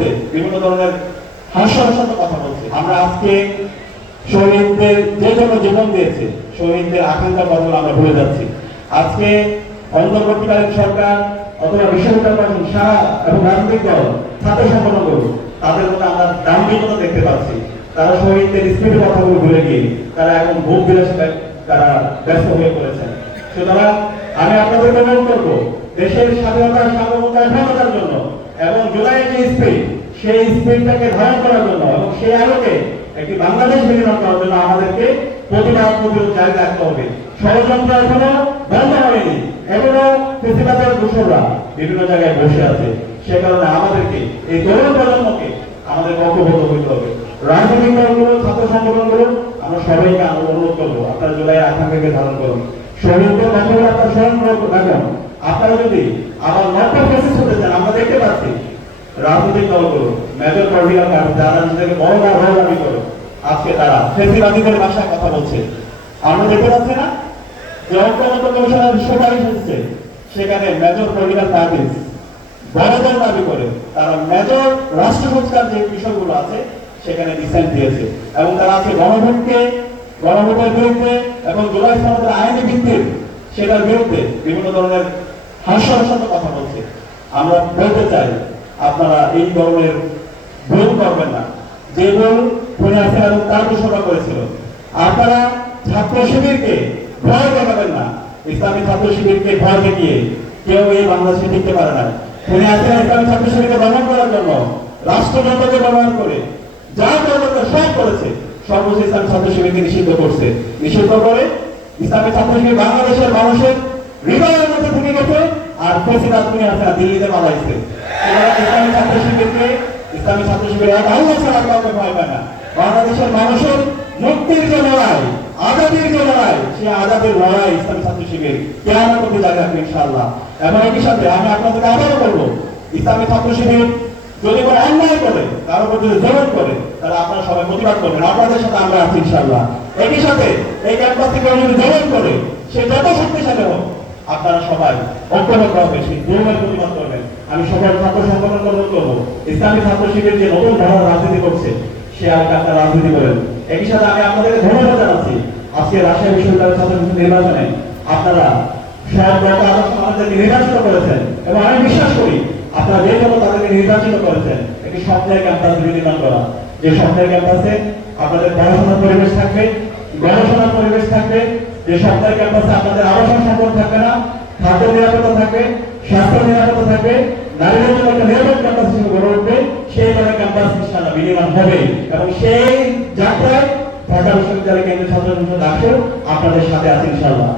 যে বিভিন্ন ধরনের হাস্যরসত কথা বলছে। আমরা আজকে শহীদদের যে জন্য জীবন দিয়েছে, শহীদদের কথা আমরা ভুলে যাচ্ছি। আজকে অন্তর্বর্তীকালীন সরকার অথবা বিশ্ববিদ্যালয় সারা এবং রাজনৈতিক দল ছাত্র করুন তাদের মধ্যে আমরা দাম্ভিকতা দেখতে পাচ্ছি। তারা শহীদদের স্মৃতির কথাগুলো ভুলে গিয়ে তারা এখন ভোগ বিলাসে তারা ব্যস্ত হয়ে পড়েছেন। সুতরাং আমি আপনাদের অনুরোধ করব, দেশের স্বাধীনতা সার্বভৌমতার ক্ষমতার জন্য এবং জুলাইয়ের যে স্পিড, সেই স্পিডটাকে ধারণ করার জন্য এবং সেই আলোকে একটি বাংলাদেশ বিনির্মাণ করার জন্য আমাদেরকে প্রতিবাদ প্রতিরোধ জারি রাখতে হবে ষড়যন্ত্র এখনও বন্ধ হয়নি। এখনও প্রতিবাদের দোষররা বিভিন্ন জায়গায় বসে আছে। সে কারণে আমাদেরকে, এই তরুণ প্রজন্মকে আমাদের ঐক্যবদ্ধ হইতে হবে। রাজনৈতিক দলগুলো, ছাত্র সংগঠনগুলো, আমরা সবাইকে অনুরোধ করব। আপনারা জুলাই আকাঙ্ক্ষাকে ধারণ করুন। শহীদদের কথাগুলো আপনারা স্মরণ রাখুন আপনারা যদি আবার নট ফেসিস হতে চান, আমরা দেখতে পাচ্ছি রাজনৈতিক দলগুলো, মেজর পলিটিক্যাল যারা নিজেদেরকে বড় দাবি করো তারা ফেসিবাদীদের ভাষায় কথা বলছে। আমরা দেখতে পাচ্ছি না? যে কমিশনের সুপারিশ এসেছে সেখানে মেজর পলিটিক্যাল পার্টিস বড়দের দাবি করে, তারা মেজর রাষ্ট্র যে বিষয়গুলো আছে, সেখানে ডিসেন্ট দিয়েছে। এবং তারা আছে গণভোটকে, গণভোটের বিরুদ্ধে এবং জুলাই সনদের আইনি ভিত্তির সেটার বিরুদ্ধে বিভিন্ন ধরনের হাস্যরসত কথা বলছে। আমরা বলতে চাই, আপনারা এই ধরনের ভুল করবেন না। যে ভুল খুনি আসেন তার দোষরা করেছিল। আপনারা ছাত্র শিবিরকে ভয় দেখাবেন না। ইসলামী ছাত্র শিবিরকে ভয় দেখিয়ে কেউ এই বাংলাদেশে টিকতে পারে না। খুনি আসেন ইসলামী ছাত্র শিবিরকে দমন করার জন্য। রাষ্ট্রযন্ত্রকে ব্যবহার করে যা করার সব করেছে সর্বোচ্চ ইসলামী ছাত্র শিবিরকে নিষিদ্ধ করছে। নিষিদ্ধ করে ইসলামী ছাত্র শিবির বাংলাদেশের মানুষের হৃদয়ের মধ্যে থেকে গেছে আর প্রেসিডেন্ট তুমি আছে দিল্লিতে এবার ইসলামী ছাত্র শিবিরকে, ইসলামী ছাত্র শিবির আল্লাহ ছাড়া কাউকে ভয় পায় না। বাংলাদেশের মানুষের মুক্তির যে লড়াই, আজাদির যে লড়াই, সে আজাদের লড়াই ইসলামী ছাত্র শিবির কেন করতে জায়গা রাখবে ইনশাআল্লাহ। এবং একই সাথে আমি আপনাদেরকে আবারও বলব, ইসলামী ছাত্র শিবির যদি কোনো অন্যায় করে, তার উপর যদি জোর করে, তাহলে আপনারা সবাই প্রতিবাদ করবেন। আপনাদের সাথে আমরা আছি ইনশাআল্লাহ। একই সাথে এই ক্যাম্পাস থেকে যদি জোর করে, সে যত শক্তিশালী হোক, আপনারা সবাই ঐক্যবদ্ধ হবে, সেই দুর্মের প্রতিবাদ করবেন। আমি সবাই ছাত্র সংগঠন করব, ইসলামী ছাত্র শিবির যে নতুন ধারার রাজনীতি করছে সে আর আপনারা রাজনীতি করেন। একই সাথে আমি আপনাদেরকে ধন্যবাদ জানাচ্ছি। আজকে রাজশাহী বিশ্ববিদ্যালয়ের ছাত্র নির্বাচনে আপনারা নির্বাচিত করেছেন এবং আমি বিশ্বাস করি আপনারা যে জন্য তাদেরকে নির্বাচিত করেছেন। একটি ক্যাম্পাস করা। যে ক্যাম্পাসে আপনাদের পড়াশোনার পরিবেশ থাকবে, গবেষণার পরিবেশ থাকবে। যে ক্যাম্পাসে আপনাদের আবাসন সম্পদ থাকবে না, খাদ্য নিরাপত্তা থাকবে, স্বাস্থ্য নিরাপত্তা থাকবে, নারীদের জন্য একটা ক্যাম্পাস ইনশাআল্লাহ হবে এবং সেই যাত্রায় ঢাকা বিশ্ববিদ্যালয় কেন্দ্রীয় ছাত্র সংসদ আপনাদের সাথে আছে ইনশাআল্লাহ।